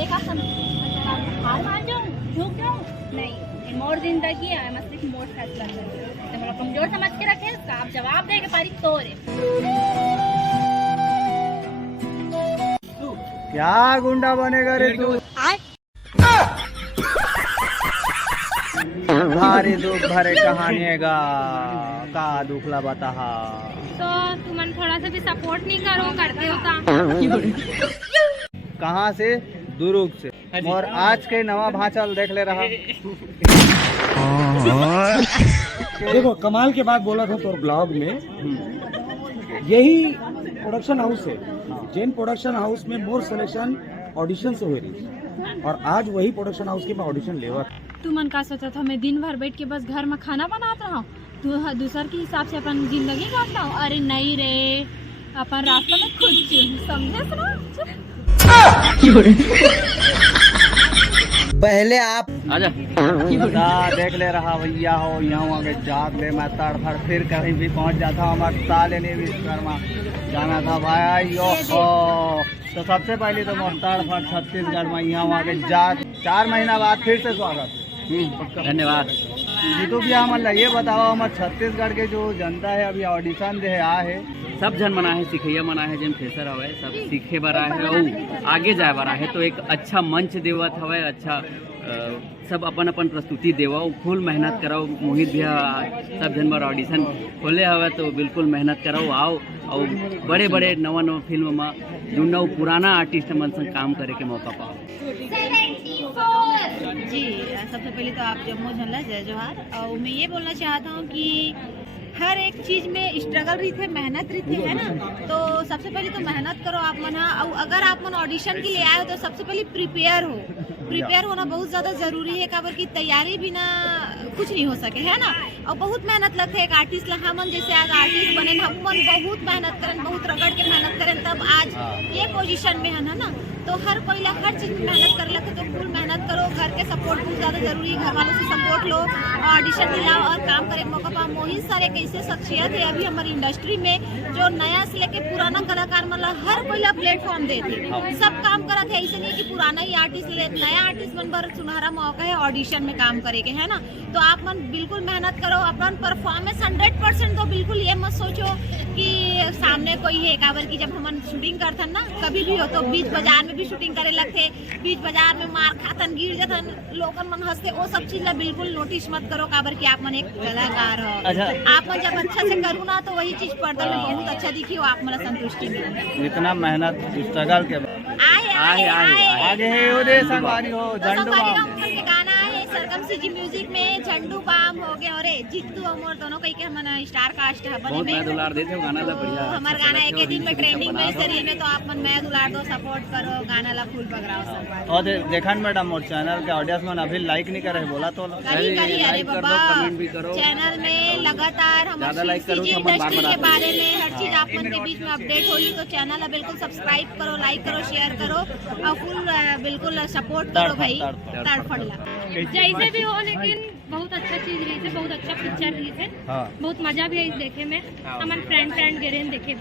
देखा हार मान जाऊँ, झुक जाऊँ? नहीं, मोर जिंदगी है, मैं सिर्फ मोर फैसला करूँ। तो मेरा कमजोर समझ के रखे, तो आप जवाब देंगे पारी तोरे। क्या गुंडा बनेगा रे तू? भारी दुख भरे कहानी है का दुखला बता। तो तुम थोड़ा सा भी सपोर्ट नहीं करो, करते होता। कहाँ से? दुरुग से। और आज के नवा भांचल देख ले रहा। देखो कमाल के बात बोला था तो ब्लॉग में, यही प्रोडक्शन हाउस है, जैन प्रोडक्शन हाउस में मोर सिलेक्शन ऑडिशन से हो रही है, और आज वही प्रोडक्शन हाउस के मैं ऑडिशन लेवा। तू मन का सोचा था मैं दिन भर बैठ के बस घर में खाना बनाता रहा, तू दूसर के हिसाब से अपन जिंदगी काटता हूँ? अरे नहीं रे, अपन रास्ता में खुद चुन, समझे सुना? पहले आप आजा देख ले रहा भैया हो, यहाँ आगे जाग ले, मैं तड़फड़ फिर कहीं भी पहुँच जाता हूँ। हमारे साले ने विश्वकर्मा जाना था भाई यो हो। तो सबसे पहले तो तड़फड़ छत्तीसगढ़ में यहाँ आगे जाग 4 महीना बाद फिर से स्वागत है। धन्यवाद जीतू भैया। मतलब ये बताओ हमारे छत्तीसगढ़ के जो जनता है अभी ऑडिशन दे है आ है, सब जन मना है, सिखैया मना है, जन फ्रेशर हवे सब सीखे बरा है और आगे जाए बरा है। तो एक अच्छा मंच देवत हवे, अच्छा सब अपन अपन प्रस्तुति देवा, फुल मेहनत कराओ। मोहित भैया सब जन बार ऑडिशन खोले हवे, तो बिल्कुल मेहनत कराओ, आओ और बड़े बड़े नवा नवा फिल्म में जो नव पुराना आर्टिस्ट मन संग काम करे के मौका पाओ। जी सबसे पहले तो आप जम्मू झल्ला जय जोहार। और मैं ये बोलना चाहता हूँ कि हर एक चीज में स्ट्रगल रही थे, मेहनत रही थे, है ना। तो सबसे पहले तो मेहनत करो आप मन। और अगर आप मन ऑडिशन के लिए आए हो तो सबसे पहले प्रिपेयर हो। प्रिपेयर होना बहुत ज़्यादा ज़रूरी है, काबर की तैयारी बिना कुछ नहीं हो सके, है ना। और बहुत मेहनत लगता है एक आर्टिस्ट ला। हमन जैसे आज आर्टिस्ट बने, हम मन बहुत मेहनत करें, बहुत रगड़ के मेहनत करें, तब आज ये पोजीशन में है ना। तो हर कोई ला हर चीज़ में मेहनत कर लगता है, तो फुल मेहनत करो। घर के सपोर्ट बहुत ज़्यादा जरूरी है, घर वालों से सपोर्ट लो, ऑडिशन दिलाओ और काम करे मौका पाओ। मोहित सर एक ऐसे शख्सियत है अभी हमारी इंडस्ट्री में, जो नया से लेके पुराना कलाकार मतलब हर कोई ला प्लेटफॉर्म देते, सब काम करा थे। ऐसे नहीं कि पुराना ही आर्टिस्ट ले, नया आर्टिस्ट मन पर सुनहरा मौका है ऑडिशन में काम करे के, है ना। तो आप मन बिल्कुल मेहनत करो, अपन परफॉर्मेंस 100% दो। बिल्कुल ये मत सोचो कि सामने कोई है, काबर की जब हम शूटिंग करते ना कभी भी हो तो बीच बाजार में भी शूटिंग करे लगते, बीच बाजार में मार खातन गिर जातन, लोगन मन हंसते, वो सब चीज ला बिल्कुल नोटिस मत करो, काबर की आप मन एक कलाकार हो। अच्छा। आप मन जब अच्छा से करूँ ना तो वही चीज पर्दा में बहुत अच्छा दिखी हो, आप मन संतुष्टि मिले। इतना मेहनत स्ट्रगल के आए आगे है उदय संगवारी हो, झंडू बाम के गाना है सरगम सीजी म्यूजिक में, झंडू बाम हो गए और जित्तू अमोर दोनों कई के हम स्टार कास्ट है बने में। मैं दुलार देते हो गाना ला बढ़िया। हमार गाना एक दिन में ट्रेंडिंग में सरिये में, तो आप मन मैं दुलार दो, सपोर्ट करो, गाना ला फुल पकड़ाओ सब। और देखन मैडम और चैनल के ऑडियंस में अभी लाइक नहीं करे बोला तो करी अरे बाबा, कमेंट भी करो। चैनल में लगातार ज़्यादा लाइक करो तो हम इंडस्ट्री बार के बारे में हर चीज आप मन के बीच में अपडेट होगी। तो चैनल बिल्कुल सब्सक्राइब करो, लाइक करो, शेयर करो और फुल बिल्कुल सपोर्ट करो भाई। तड़फड़ला जैसे भी हो, लेकिन बहुत अच्छा चीज रही थे, बहुत अच्छा पिक्चर रही थे। बहुत मजा भी आई देखे में, हमारे फ्रेंड गिरे देखे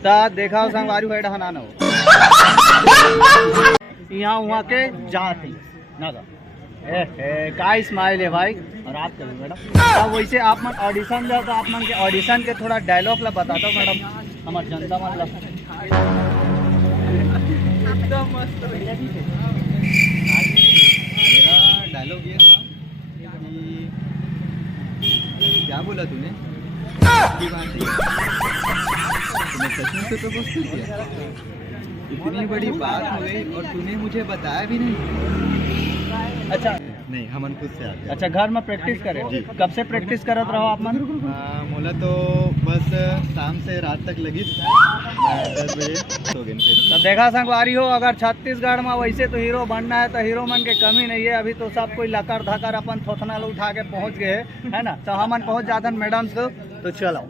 ता देखा हो संगवारी हो हना न हो यहाँ वहाँ के जात है ना का स्माइल है भाई। और आप कभी मैडम तब वैसे आप मन ऑडिशन जाओ तो आप मन के ऑडिशन के थोड़ा डायलॉग ला बताता हूँ मैडम, हमारे जनता मतलब एकदम मस्त। मेरा डायलॉग ये था कि क्या बोला तूने तूने सच में तो प्रपोज कर दिया? इतनी बड़ी बात हो गई और तूने मुझे बताया भी नहीं। अच्छा नहीं हमन खुद से आ गए। अच्छा घर में प्रैक्टिस करे? कब से प्रैक्टिस करत रहो आप मन? मोला तो बस शाम से रात तक लगी 10 बजे सो गए फिर। तो देखा संगवारी हो, अगर छत्तीसगढ़ में वैसे तो हीरो बनना है तो हीरो मन के कमी नहीं है। अभी तो सब कोई लकर धकर अपन थोथना उठा के पहुंच गए है ना। तो हमन पहुंच जाते मैडम को। तो चलो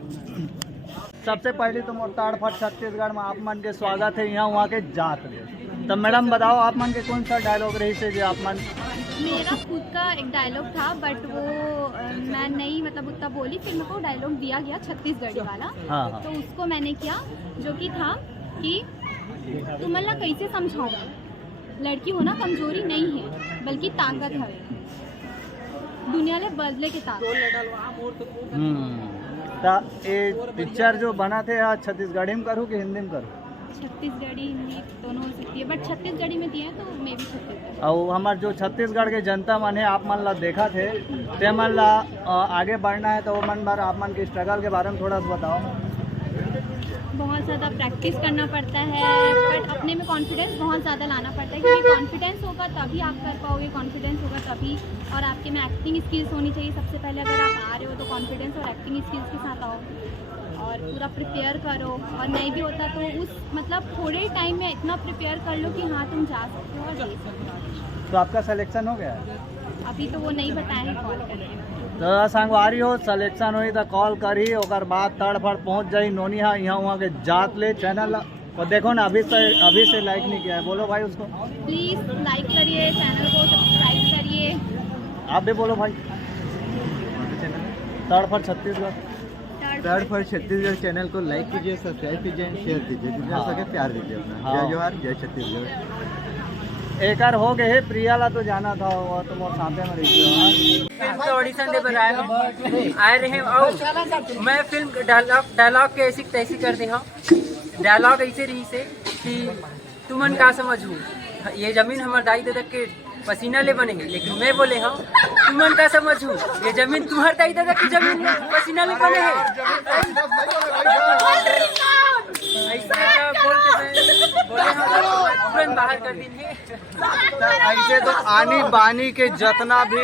सबसे पहले तो मोरताड़फट छत्तीसगढ़ में आप मन के स्वागत है, यहाँ वहाँ के जात है। तो मैडम बताओ आप मन के कौन सा डायलॉग रही से जो आप मन? मेरा खुद का एक डायलॉग था, बट वो मैं नहीं मतलब उतना बोली, फिर मेरे को डायलॉग दिया गया छत्तीसगढ़ी वाला। हाँ। तो उसको मैंने किया, जो कि था कि तुम ला कैसे समझाओ लड़की होना कमजोरी नहीं है बल्कि ताकत है। दुनिया ले बदले के ताकत। ता ये पिक्चर जो बना थे आज छत्तीसगढ़ी में करूँ कि हिंदी में करूँ? छत्तीसगढ़ी हिंदी दोनों हो सकती है, बट छत्तीसगढ़ी में दिए तो मैं भी छत्तीसगढ़। और हमारे जो छत्तीसगढ़ के जनता मन है आप मन ला देखा थे ते मन ला आगे बढ़ना है तो वो मन बार आप मन के स्ट्रगल के बारे में थोड़ा सा बताओ। बहुत ज़्यादा प्रैक्टिस करना पड़ता है, बट अपने में कॉन्फिडेंस बहुत ज़्यादा लाना पड़ता है, क्योंकि कॉन्फिडेंस होगा तभी आप कर पाओगे, कॉन्फिडेंस होगा तभी। और आपके में एक्टिंग स्किल्स होनी चाहिए सबसे पहले। अगर आप आ रहे हो तो कॉन्फिडेंस और एक्टिंग स्किल्स के साथ आओ और पूरा प्रिपेयर करो। और नहीं भी होता तो उस मतलब थोड़े ही टाइम में इतना प्रिपेयर कर लो कि हाँ तुम जा सकते हो और दे सकते हो। तो आपका सिलेक्शन हो गया है? अभी तो वो नहीं बताया है, कॉल करके। तो संगवारी हो सिलेक्शन हुई तो कॉल करी, ओकर बाद तड़फड़ पहुंच जाई नोनी हाँ यहाँ वहाँ के जात ले चैनल और देखो ना अभी से लाइक नहीं किया है, बोलो भाई उसको। प्लीज़ लाइक करिए, चैनल को सब्सक्राइब करिए। आप भी बोलो भाई। तड़फड़ छत्तीसगढ़, तड़फड़ छत्तीसगढ़ चैनल को लाइक कीजिए, सब्सक्राइब कीजिए, शेयर कीजिए, जितना सके प्यार दीजिए अपना। जय जवाहर, जय छत्तीसगढ़। एक हो गए है प्रिया ला तो जाना था वो तो मोर साथे में रही थी। ऑडिशन दे बर आए रहे और मैं फिल्म डायलॉग के ऐसी तैसी कर दे हूँ। डायलॉग ऐसे रही से कि तुमन का समझू ये जमीन हमारे दाई दादा के पसीना ले बने है, लेकिन मैं बोले हूँ तुमन का समझू ये जमीन तुम्हारे दाई दादा की जमीन पसीना ले बने है। ऐसा बोल के बोले हम तुरंत बाहर कर दी है। ऐसे तो आनी बानी के जितना भी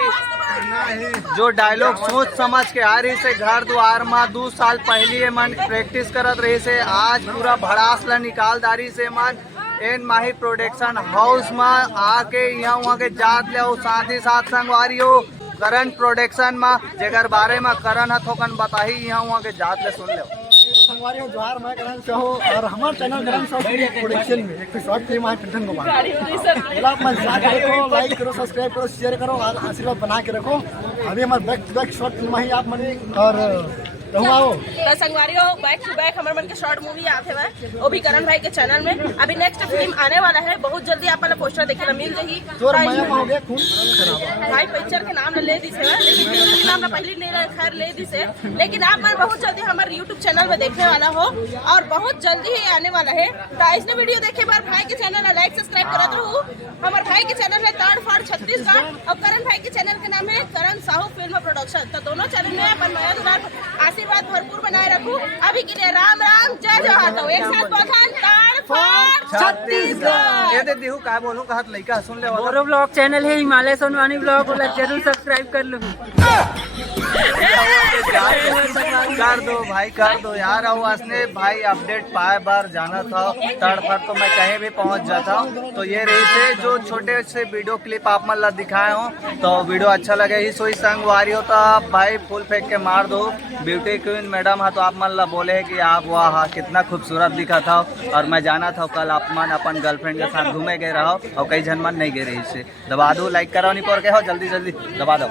जो डायलॉग सोच समझ के आ रही से घर द्वार में 2 साल पहले मन प्रैक्टिस करत रही से आज पूरा भड़ास ला निकाल दारी से मन एन माही प्रोडक्शन हाउस में आके यहाँ वहाँ के जात ले साथ ही साथ संगवारी हो करण प्रोडक्शन में जेकर बारे में करण है थोकन बताही यहाँ वहाँ के जात ले सुन लो। संगवारी हो जोहार, मैं करण चाहो और हमारे चैनल करण साहब प्रोडक्शन में एक शॉर्ट फिल्म है टन कुमार। आप मन करो, लाइक करो, सब्सक्राइब करो, शेयर करो और आशीर्वाद बना के रखो। अभी हमारे back to back short film ही आप मन और तो संगवारी हो बैक टू बैक हमारे मन के शॉर्ट मूवी आते हुए वो भी करण भाई के चैनल में। अभी नेक्स्ट फिल्म आने वाला है, बहुत जल्दी आप वाला पोस्टर देखे मिल जाएगी। भाई पिक्चर के नाम ले दी से, लेकिन फिल्म के नाम पहले नहीं खैर ले दी से, लेकिन आप मन बहुत जल्दी हमारे यूट्यूब चैनल में देखने वाला हो और बहुत जल्दी ही आने वाला है। तो ऐसे वीडियो देखे बार भाई के चैनल लाइक सब्सक्राइब करते रहो। हमारे भाई के चैनल है तड़फड़ छत्तीसगढ़ और करण भाई के चैनल के नाम है करण साहू फिल्म प्रोडक्शन। तो दोनों चैनल में अपन नया दुलार आशीर्वाद भरपूर बनाए रखूं। अभी के लिए राम राम, जय जवाहर। तो एक साथ बखान तड़फड़ छत्तीसगढ़। ये दे दिहु का बोलूं कहत लइका सुन ले। और ब्लॉग चैनल है हिमालय सोनवानी ब्लॉग वाला, जरूर सब्सक्राइब कर लो। कर दो भाई कर दो यार। उसने भाई अपडेट पाए बार जाना था तड़फड़ तो मैं कहीं भी पहुंच जाता हूं। तो ये रही थे जो छोटे से वीडियो क्लिप आप मन ला दिखाए हो। तो वीडियो अच्छा लगे ही सोई संगवारी हो तो आप भाई फूल फेंक के मार दो। ब्यूटी क्वीन मैडम है तो आप मन ला बोले कि आप वाह कितना खूबसूरत दिखा था। और मैं जाना था कल आप मन अपन गर्लफ्रेंड के साथ घूमे गए रहो और कई जन मन नहीं गए रही से। दबा दो, लाइक कराओ नहीं पर के हो, जल्दी जल्दी दबा दो।